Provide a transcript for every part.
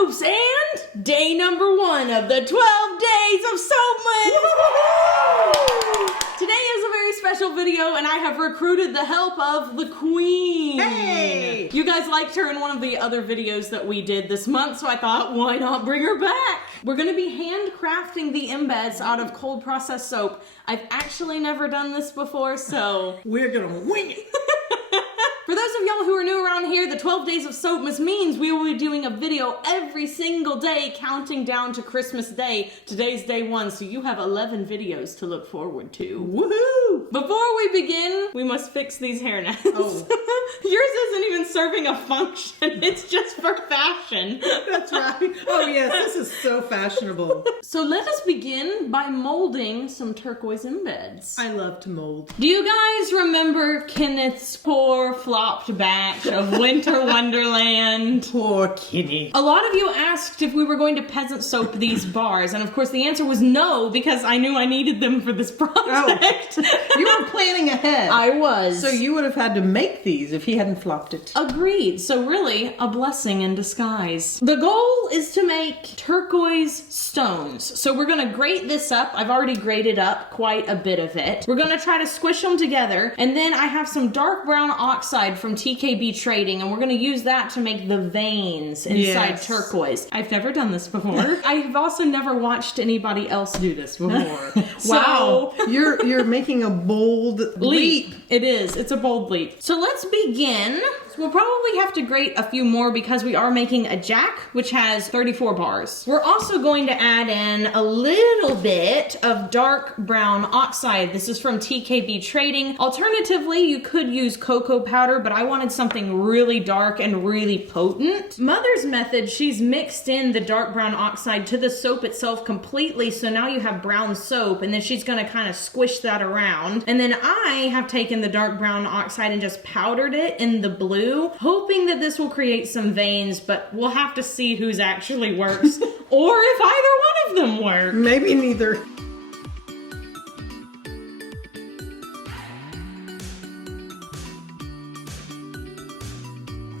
soaps and day number 1 of the 12 days of soapmas. Today is a very special video and I have recruited the help of the queen. Hey! You guys liked her in one of the other videos that we did this month, so I thought, why not bring her back? We're gonna be handcrafting the embeds out of cold processed soap. I've actually never done this before, so we're gonna wing it. For those of y'all who are new around here, the 12 days of soapmas means we will be doing a video every single day counting down to Christmas Day. Today's day 1, so you have 11 videos to look forward to. Woohoo! Before we begin, we must fix these hairnets. Oh. Yours isn't even serving a function, it's just for fashion. That's right. Oh yes, this is so fashionable. So let us begin by molding some turquoise embeds. I love to mold. Do you guys remember Kenneth's poor flopped batch of Winter Wonderland? Poor kitty. A lot of you asked if we were going to peasant soap these bars, and of course the answer was no, because I knew I needed them for this project. Oh, you were planning ahead. I was. So you would have had to make these if he hadn't flopped it. Agreed. So really, a blessing in disguise. The goal is to make turquoise stones. So we're gonna grate this up. I've already grated up quite a bit of it. We're gonna try to squish them together, and then I have some dark brown oxide from TKB Trading, and we're gonna use that to make the veins inside turquoise. I've never done this before. I've also never watched anybody else do this before. Wow. You're making a bold leap. It is. It's a bold leap. So let's begin. We'll probably have to grate a few more because we are making a jack, which has 34 bars. We're also going to add in a little bit of dark brown oxide. This is from TKB Trading. Alternatively, you could use cocoa powder, but I wanted something really dark and really potent. Mother's method, she's mixed in the dark brown oxide to the soap itself completely, so now you have brown soap, and then she's gonna kind of squish that around. And then I have taken the dark brown oxide and just powdered it in the blue, hoping that this will create some veins, but we'll have to see whose actually works, or if either one of them work. Maybe neither.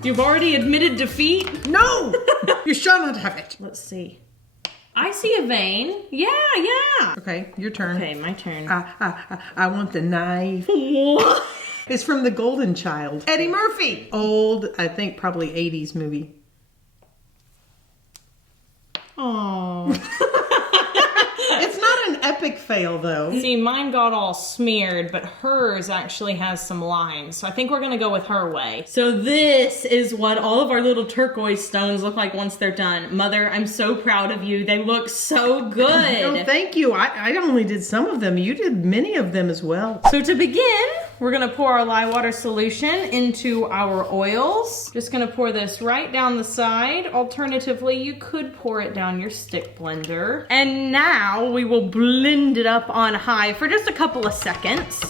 You've already admitted defeat? No! You shall not have it. Let's see. I see a vein. Yeah. Okay, your turn. Okay, my turn. I want the knife. What? It's from The Golden Child. Eddie Murphy. Old, I think probably 80s movie. Oh. It's not an epic fail though. See, mine got all smeared, but hers actually has some lines. So I think we're gonna go with her way. So this is what all of our little turquoise stones look like once they're done. Mother, I'm so proud of you. They look so good. Oh, thank you. I only did some of them. You did many of them as well. So to begin, we're gonna pour our lye water solution into our oils. Just gonna pour this right down the side. Alternatively, you could pour it down your stick blender. And now we will blend it up on high for just a couple of seconds.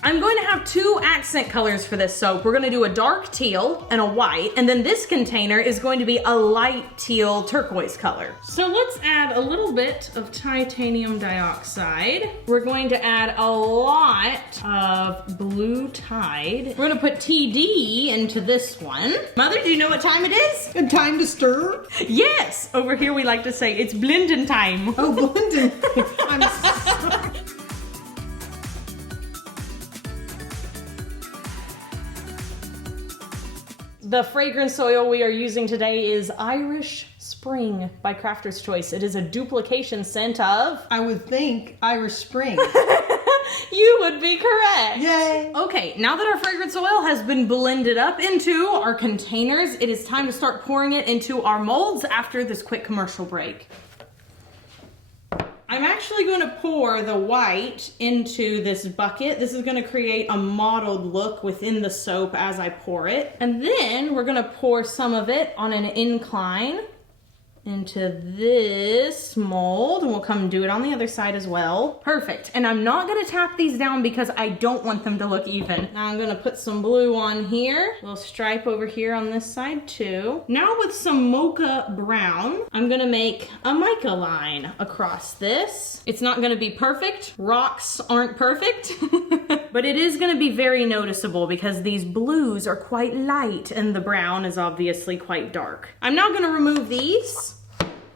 I'm going to have 2 accent colors for this soap. We're gonna do a dark teal and a white, and then this container is going to be a light teal turquoise color. So let's add a little bit of titanium dioxide. We're going to add a lot of blue tide. We're gonna put TD into this one. Mother, do you know what time it is? And time to stir. Yes! Over here we like to say it's blending time. Oh, blending. I'm sorry. The fragrance oil we are using today is Irish Spring by Crafter's Choice. It is a duplication scent of... I would think Irish Spring. You would be correct. Yay. Okay, now that our fragrance oil has been blended up into our containers, it is time to start pouring it into our molds after this quick commercial break. I'm actually going to pour the white into this bucket. This is going to create a mottled look within the soap as I pour it. And then we're going to pour some of it on an incline into this mold, and we'll come and do it on the other side as well. Perfect. And I'm not gonna tap these down because I don't want them to look even. Now I'm gonna put some blue on here, a little stripe over here on this side too. Now with some mocha brown, I'm gonna make a mica line across this. It's not gonna be perfect. Rocks aren't perfect. But it is going to be very noticeable because these blues are quite light and the brown is obviously quite dark. I'm now going to remove these.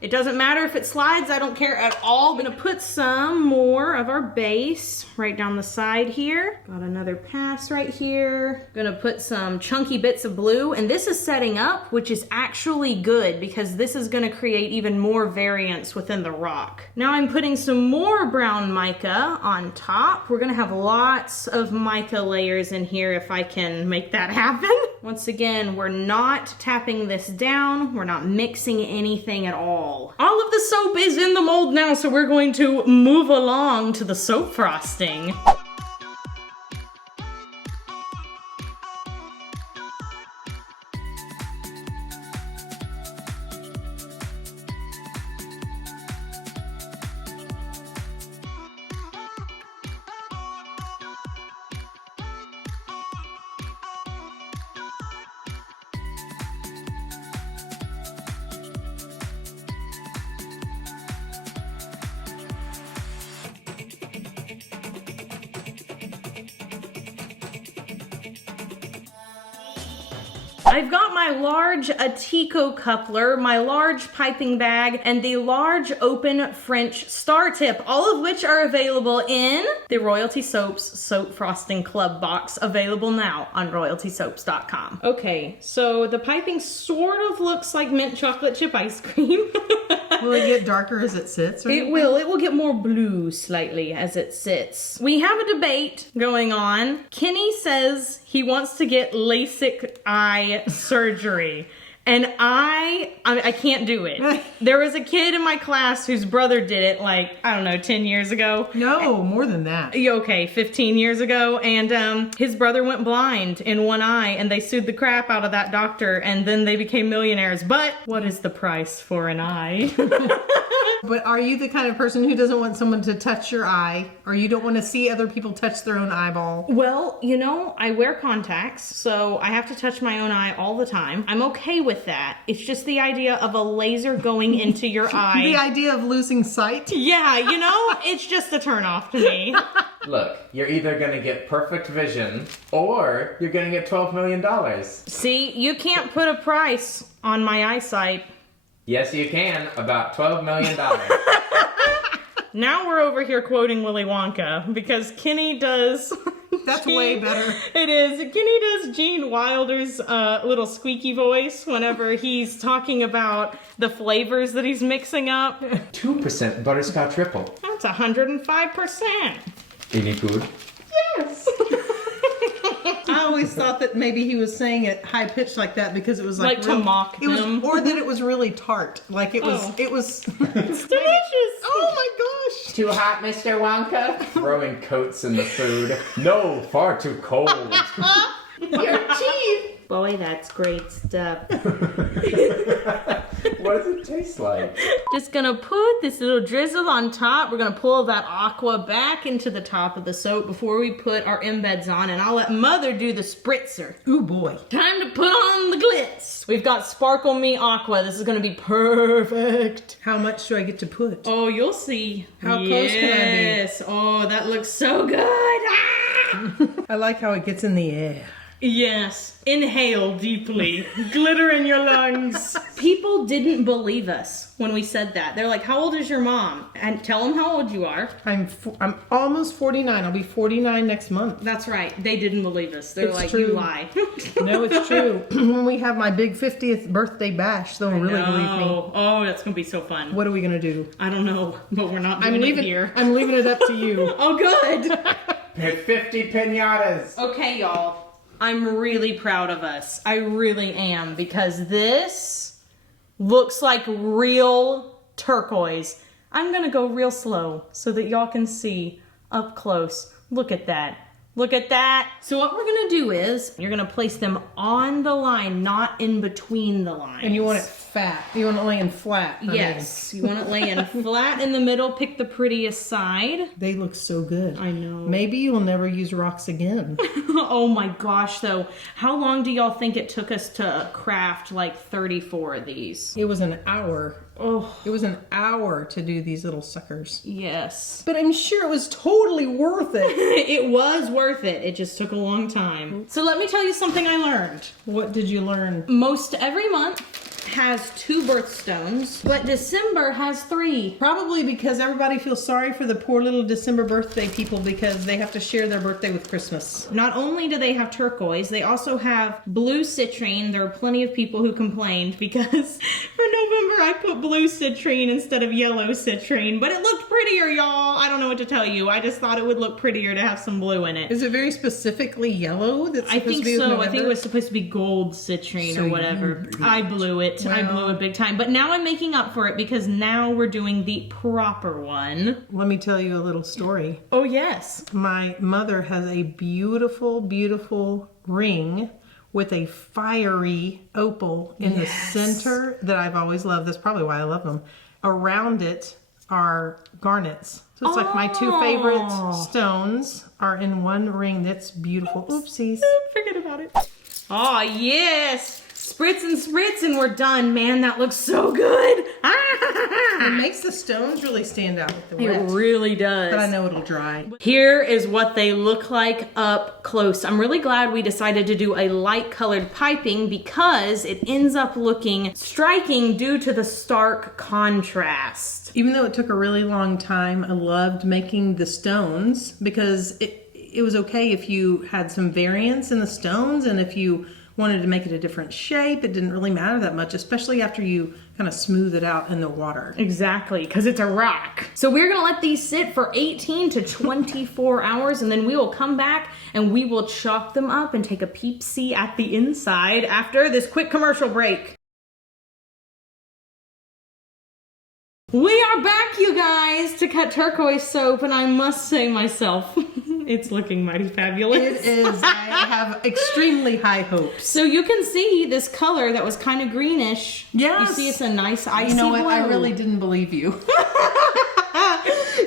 It doesn't matter if it slides, I don't care at all. I'm gonna put some more of our base right down the side here. Got another pass right here. Gonna put some chunky bits of blue, and this is setting up, which is actually good because this is gonna create even more variance within the rock. Now I'm putting some more brown mica on top. We're gonna have lots of mica layers in here if I can make that happen. Once again, we're not tapping this down. We're not mixing anything at all. All of the soap is in the mold now, so we're going to move along to the soap frosting. I've got my large Atico coupler, my large piping bag, and the large open French star tip, all of which are available in the Royalty Soaps Soap Frosting Club box, available now on royaltysoaps.com. Okay, so the piping sort of looks like mint chocolate chip ice cream. Will it get darker as it sits? It will. It will get more blue slightly as it sits. We have a debate going on. Kenny says he wants to get LASIK eye surgery. And I can't do it. There was a kid in my class whose brother did it like, I don't know, 10 years ago. No, more than that. Okay, 15 years ago. And his brother went blind in one eye and they sued the crap out of that doctor and then they became millionaires. But what is the price for an eye? But are you the kind of person who doesn't want someone to touch your eye, or you don't want to see other people touch their own eyeball? Well, you know, I wear contacts, so I have to touch my own eye all the time. I'm okay with that. It's just the idea of a laser going into your eye. The idea of losing sight? Yeah, you know, it's just a turnoff to me. Look, you're either going to get perfect vision or you're going to get $12 million. See, you can't put a price on my eyesight. Yes, you can. About $12 million. Now we're over here quoting Willy Wonka because Kenny does... That's way better. It is. Kenny does Gene Wilder's little squeaky voice whenever he's talking about the flavors that he's mixing up. 2% butterscotch ripple. That's 105%. Any food? Yes. I always thought that maybe he was saying it high pitched like that because it was like to mock them. or that it was really tart. Like it was. Oh. It was. It's delicious. Oh my gosh! Too hot, Mr. Wonka? Throwing coats in the food. No, far too cold. Your teeth. Boy, that's great stuff. What does it taste like? Just gonna put this little drizzle on top. We're gonna pull that aqua back into the top of the soap before we put our embeds on, and I'll let Mother do the spritzer. Ooh boy! Time to put on the glitz. We've got Sparkle Me Aqua. This is gonna be perfect. How much do I get to put? Oh, you'll see. How close can I be? Yes. Oh, that looks so good. Ah! I like how it gets in the air. Yes. Inhale deeply. Glitter in your lungs. People didn't believe us when we said that. They're like, how old is your mom? And tell them how old you are. I'm almost 49. I'll be 49 next month. That's right. They didn't believe us. They're It's like, true. you lie. No, it's true. When we have my big 50th birthday bash, they'll really believe me. Oh, that's going to be so fun. What are we going to do? I don't know, but we're not doing it here. I'm leaving it up to you. Oh, good. Hit 50 pinatas. Okay, y'all. I'm really proud of us. I really am, because this looks like real turquoise. I'm gonna go real slow so that y'all can see up close. Look at that. Look at that. So what we're gonna do is, you're gonna place them on the line, not in between the lines. And you want it fat. You want it laying flat. Yes, you want it laying flat in the middle. Pick the prettiest side. They look so good. I know. Maybe you'll never use rocks again. Oh my gosh, though. How long do y'all think it took us to craft like 34 of these? It was an hour. Oh, It was an hour to do these little suckers. yes. But I'm sure it was totally worth it. It was worth it. It just took a long time. So let me tell you something I learned. What did you learn? Most every month has 2 birthstones, but December has 3. Probably because everybody feels sorry for the poor little December birthday people because they have to share their birthday with Christmas. Not only do they have turquoise, they also have blue citrine. There are plenty of people who complained because for November I put blue citrine instead of yellow citrine, but it looked prettier, y'all. I don't know what to tell you. I just thought it would look prettier to have some blue in it. Is it very specifically yellow? That's I think supposed to be with so. I November? think it was supposed to be gold citrine So or you whatever. blew it. I blew it. I blew it big time. But now I'm making up for it because now we're doing the proper one. Let me tell you a little story. Oh, yes. My mother has a beautiful, beautiful ring with a fiery opal in the center that I've always loved. That's probably why I love them. Around it are garnets. So it's like my 2 favorite stones are in one ring that's beautiful. Oopsies. Forget about it. Oh, yes. Spritz and we're done, man. That looks so good. It makes the stones really stand out with the It wet. really does. But I know it'll dry. Here is what they look like up close. I'm really glad we decided to do a light colored piping because it ends up looking striking due to the stark contrast. Even though it took a really long time, I loved making the stones because it was okay if you had some variance in the stones, and if you wanted to make it a different shape, it didn't really matter that much, especially after you kind of smooth it out in the water. Exactly, because it's a rock. So we're gonna let these sit for 18 to 24 hours, and then we will come back and we will chop them up and take a peep-see at the inside after this quick commercial break. We are back, you guys, to cut turquoise soap, and I must say myself, it's looking mighty fabulous. It is. I have extremely high hopes. So you can see this color that was kind of greenish. Yes. You see it's a nice icy You know what? blue. I really didn't believe you.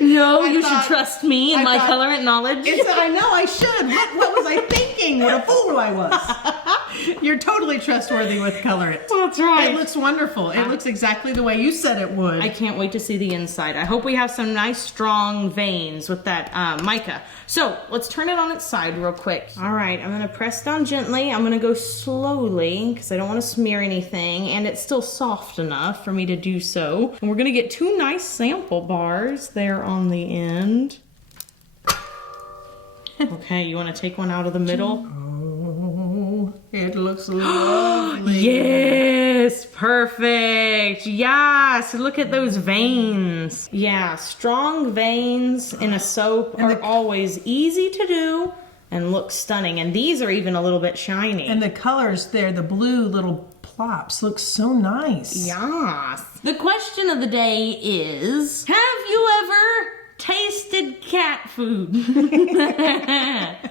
No, I you thought- should trust me and I my thought- colorant knowledge. I know I should. What was I thinking? What a fool I was. You're totally trustworthy with colorant. That's right. It looks wonderful. It looks exactly the way you said it would. I can't wait to see the inside. I hope we have some nice strong veins with that mica. So let's turn it on its side real quick. All right, I'm gonna press down gently. I'm gonna go slowly because I don't want to smear anything, and it's still soft enough for me to do so. And we're gonna get 2 nice sample bars there on the end. Okay, you want to take one out of the middle? Oh, it looks lovely. Yes, perfect. Yes, look at those veins. Yeah, strong veins in a soap are always easy to do and look stunning. And these are even a little bit shiny. And the colors there, the blue little plops, look so nice. Yes. The question of the day is, have you ever tasted cat food?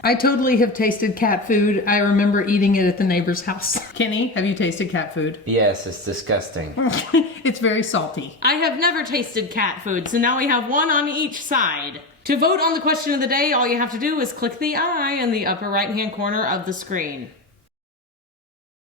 I totally have tasted cat food. I remember eating it at the neighbor's house. Kenny, have you tasted cat food? Yes, it's disgusting. It's very salty. I have never tasted cat food, so now we have one on each side. To vote on the question of the day, all you have to do is click the eye in the upper right-hand corner of the screen.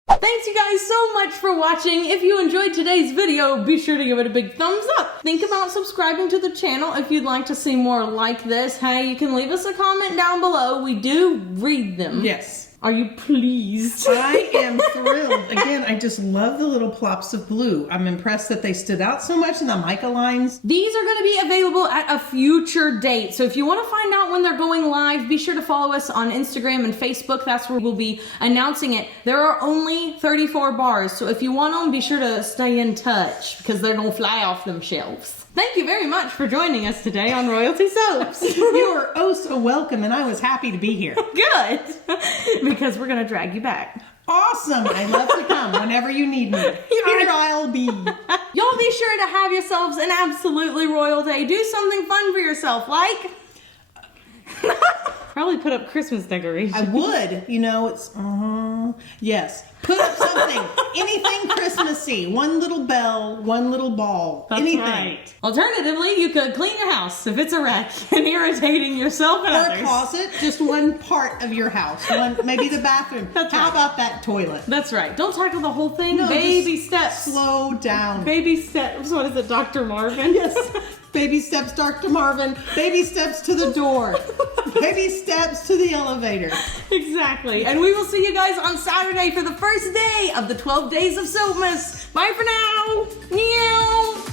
Thanks you guys so much for watching. If you enjoyed today's video, be sure to give it a big thumbs up. Think about subscribing to the channel if you'd like to see more like this. Hey, you can leave us a comment down below. We do read them. Yes. Are you pleased? I am thrilled. Again, I just love the little plops of blue. I'm impressed that they stood out so much in the mica lines. These are going to be available at a future date. So if you want to find out when they're going live, be sure to follow us on Instagram and Facebook. That's where we'll be announcing it. There are only 34 bars. So if you want them, be sure to stay in touch because they're going to fly off them shelves. Thank you very much for joining us today on Royalty Soaps. You are oh so welcome, and I was happy to be here. Good. Because we're going to drag you back. Awesome. I'd love to come whenever you need me. Here I'll be. Y'all be sure to have yourselves an absolutely royal day. Do something fun for yourself, like... Probably put up Christmas decorations. I would. You know, it's, yes. Put up something. Anything Christmassy. One little bell, one little ball. That's anything. right. Alternatively, you could clean your house if it's a wreck and irritating yourself and Or others. a closet, just one part of your house. One, maybe the bathroom. That's How right. about that toilet? That's right. Don't tackle the whole thing. No, Baby just steps. Slow down. Baby steps. What is it, Dr. Marvin? Yes. Baby steps, Dr. Marvin. Baby steps to the door. Baby steps to the elevator. Exactly. And we will see you guys on Saturday for the first day of the 12 Days of Soapmas. Bye for now. Meow.